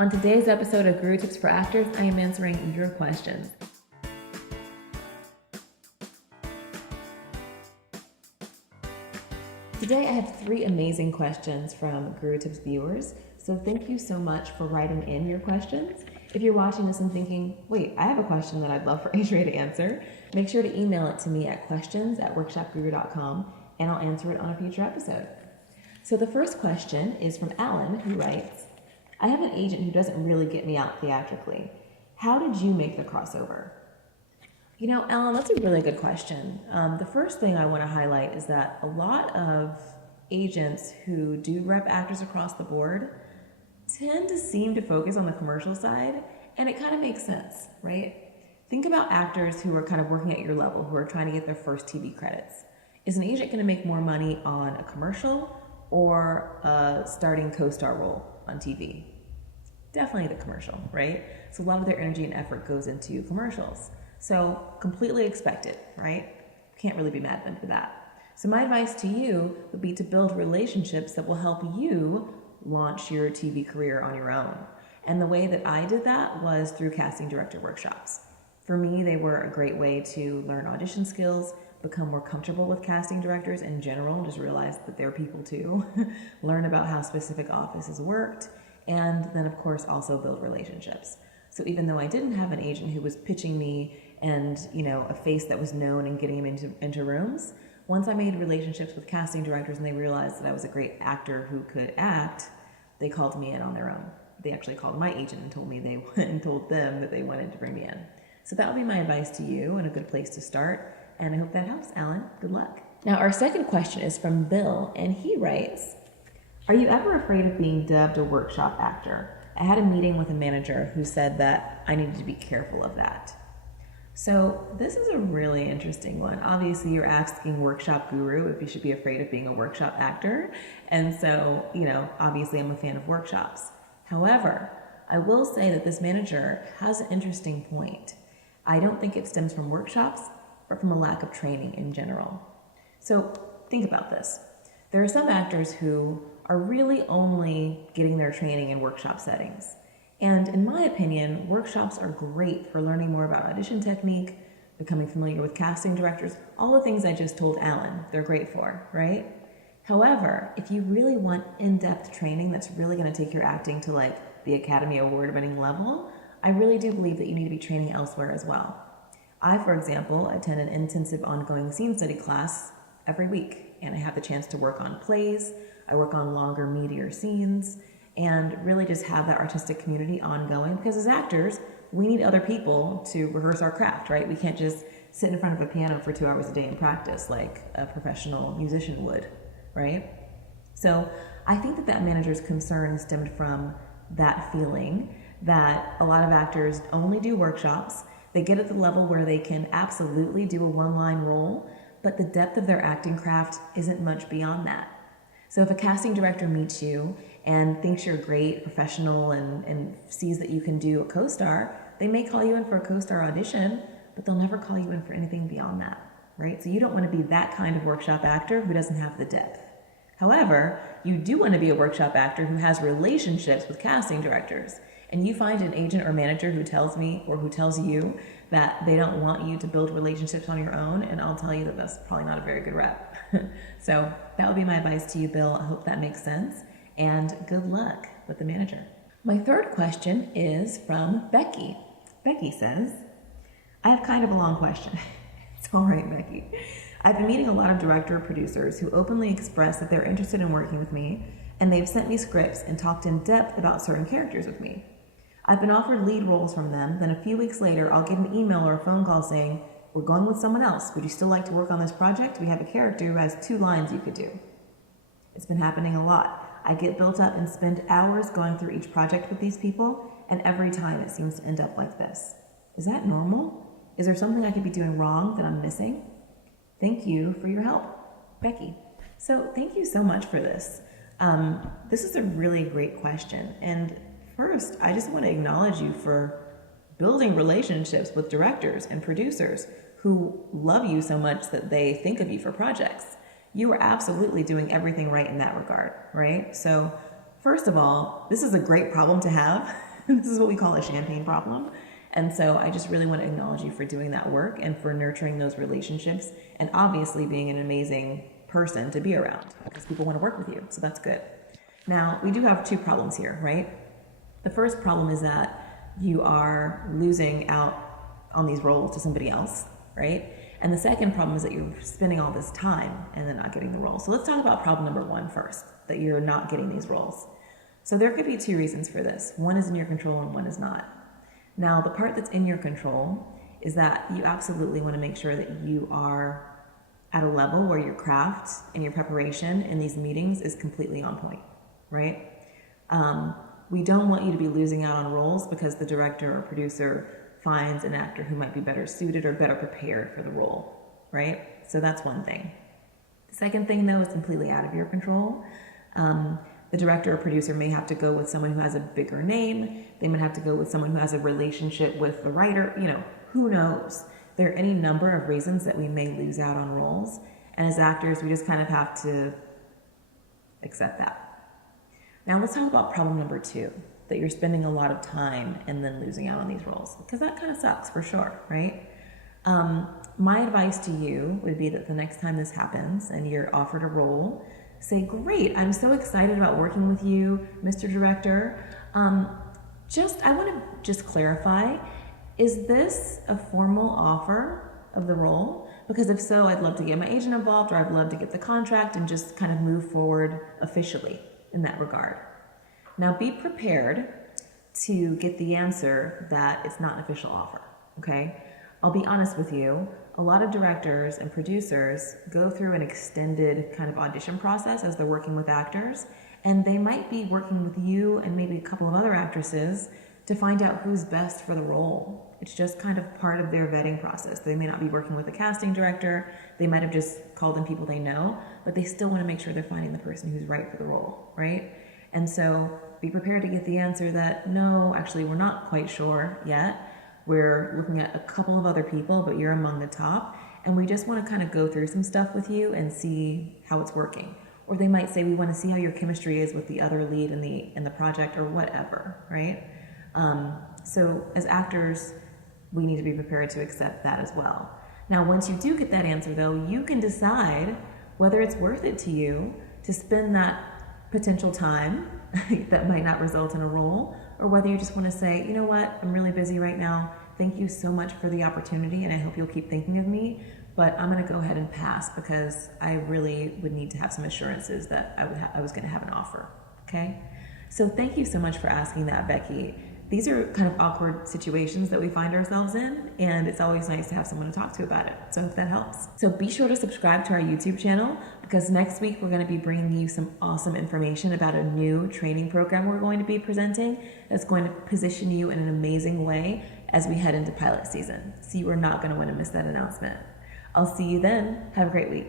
On today's episode of Guru Tips for Actors, I am answering your questions. Today I have 3 amazing questions from Guru Tips viewers, so thank you so much for writing in your questions. If you're watching this and thinking, wait, I have a question that I'd love for Adria to answer, make sure to email it to me at questions@workshopguru.com and I'll answer it on a future episode. So the first question is from Alan, who writes, I have an agent who doesn't really get me out theatrically. How did you make the crossover? You know, Alan, that's a really good question. The first thing I want to highlight is that a lot of agents who do rep actors across the board tend to seem to focus on the commercial side, and it kind of makes sense, right? Think about actors who are kind of working at your level, who are trying to get their first TV credits. Is an agent going to make more money on a commercial or a starting co-star role on TV? Definitely the commercial, right? So a lot of their energy and effort goes into commercials. So completely expected, right? Can't really be mad at them for that. So my advice to you would be to build relationships that will help you launch your TV career on your own. And the way that I did that was through casting director workshops. For me, they were a great way to learn audition skills, become more comfortable with casting directors in general, just realize that they're people too, learn about how specific offices worked, and then of course also build relationships. So even though I didn't have an agent who was pitching me and, you know, a face that was known and getting him into rooms, once I made relationships with casting directors and they realized that I was a great actor who could act, they called me in on their own. They actually called my agent and told me they went and told them that they wanted to bring me in. So that would be my advice to you and a good place to start. And I hope that helps, Alan. Good luck. Now, our second question is from Bill, and he writes, are you ever afraid of being dubbed a workshop actor? I had a meeting with a manager who said that I needed to be careful of that. So this is a really interesting one. Obviously, you're asking Workshop Guru if you should be afraid of being a workshop actor. And so, you know, obviously I'm a fan of workshops. However, I will say that this manager has an interesting point. I don't think it stems from workshops, but from a lack of training in general. So think about this. There are some actors who are really only getting their training in workshop settings. And in my opinion, workshops are great for learning more about audition technique, becoming familiar with casting directors, all the things I just told Alan they're great for, right? However, if you really want in-depth training that's really gonna take your acting to like the Academy Award winning level, I really do believe that you need to be training elsewhere as well. I, for example, attend an intensive ongoing scene study class every week, and I have the chance to work on plays, I work on longer, meatier scenes, and really just have that artistic community ongoing, because as actors, we need other people to rehearse our craft, right? We can't just sit in front of a piano for 2 hours a day and practice like a professional musician would, right? So I think that that manager's concern stemmed from that feeling that a lot of actors only do workshops, they get at the level where they can absolutely do a one-line role, but the depth of their acting craft isn't much beyond that. So if a casting director meets you and thinks you're great, professional, and sees that you can do a co-star, they may call you in for a co-star audition, but they'll never call you in for anything beyond that, right? So you don't want to be that kind of workshop actor who doesn't have the depth. However, you do want to be a workshop actor who has relationships with casting directors. And you find an agent or manager who tells me or who tells you that they don't want you to build relationships on your own, and I'll tell you that that's probably not a very good rep. So that would be my advice to you, Bill. I hope that makes sense, and good luck with the manager. My third question is from Becky. Becky says, I have kind of a long question. It's all right, Becky. I've been meeting a lot of director or producers who openly express that they're interested in working with me, and they've sent me scripts and talked in depth about certain characters with me. I've been offered lead roles from them, then a few weeks later, I'll get an email or a phone call saying, we're going with someone else. Would you still like to work on this project? We have a character who has 2 lines you could do. It's been happening a lot. I get built up and spend hours going through each project with these people, and every time it seems to end up like this. Is that normal? Is there something I could be doing wrong that I'm missing? Thank you for your help, Becky. So thank you so much for this. This is a really great question. And first, I just want to acknowledge you for building relationships with directors and producers who love you so much that they think of you for projects. You are absolutely doing everything right in that regard, right? So first of all, this is a great problem to have This is what we call a champagne problem. And so I just really want to acknowledge you for doing that work and for nurturing those relationships and obviously being an amazing person to be around because people want to work with you. So that's good. Now, we do have two problems here, right? The first problem is that you are losing out on these roles to somebody else, right? And the second problem is that you're spending all this time and then not getting the role. So let's talk about problem number one first, that you're not getting these roles. So there could be two reasons for this. One is in your control and one is not. Now, the part that's in your control is that you absolutely want to make sure that you are at a level where your craft and your preparation in these meetings is completely on point, right? We don't want you to be losing out on roles because the director or producer finds an actor who might be better suited or better prepared for the role, right? So that's one thing. The second thing, though, is completely out of your control. The director or producer may have to go with someone who has a bigger name. They might have to go with someone who has a relationship with the writer. You know, who knows? There are any number of reasons that we may lose out on roles. And as actors, we just kind of have to accept that. Now let's talk about problem number two, that you're spending a lot of time and then losing out on these roles. Because that kind of sucks for sure, right? My advice to you would be that the next time this happens and you're offered a role, say, great, I'm so excited about working with you, Mr. Director. I want to just clarify, is this a formal offer of the role? Because if so, I'd love to get my agent involved or I'd love to get the contract and just kind of move forward officially in that regard. Now be prepared to get the answer that it's not an official offer, okay? I'll be honest with you, a lot of directors and producers go through an extended kind of audition process as they're working with actors, and they might be working with you and maybe a couple of other actresses to find out who's best for the role. It's just kind of part of their vetting process. They may not be working with a casting director, they might have just called in people they know, but they still want to make sure they're finding the person who's right for the role, right? And so be prepared to get the answer that, no, actually we're not quite sure yet. We're looking at a couple of other people, but you're among the top. And we just want to kind of go through some stuff with you and see how it's working. Or they might say, we want to see how your chemistry is with the other lead in the project or whatever, right? So as actors, we need to be prepared to accept that as well. Now, once you do get that answer though, you can decide whether it's worth it to you to spend that potential time that might not result in a role, or whether you just want to say, you know what, I'm really busy right now. Thank you so much for the opportunity, and I hope you'll keep thinking of me, but I'm going to go ahead and pass because I really would need to have some assurances that I was going to have an offer, okay? So thank you so much for asking that, Becky. These are kind of awkward situations that we find ourselves in, and it's always nice to have someone to talk to about it. So I hope that helps. So be sure to subscribe to our YouTube channel because next week we're going to be bringing you some awesome information about a new training program we're going to be presenting that's going to position you in an amazing way as we head into pilot season. So you are not going to want to miss that announcement. I'll see you then. Have a great week.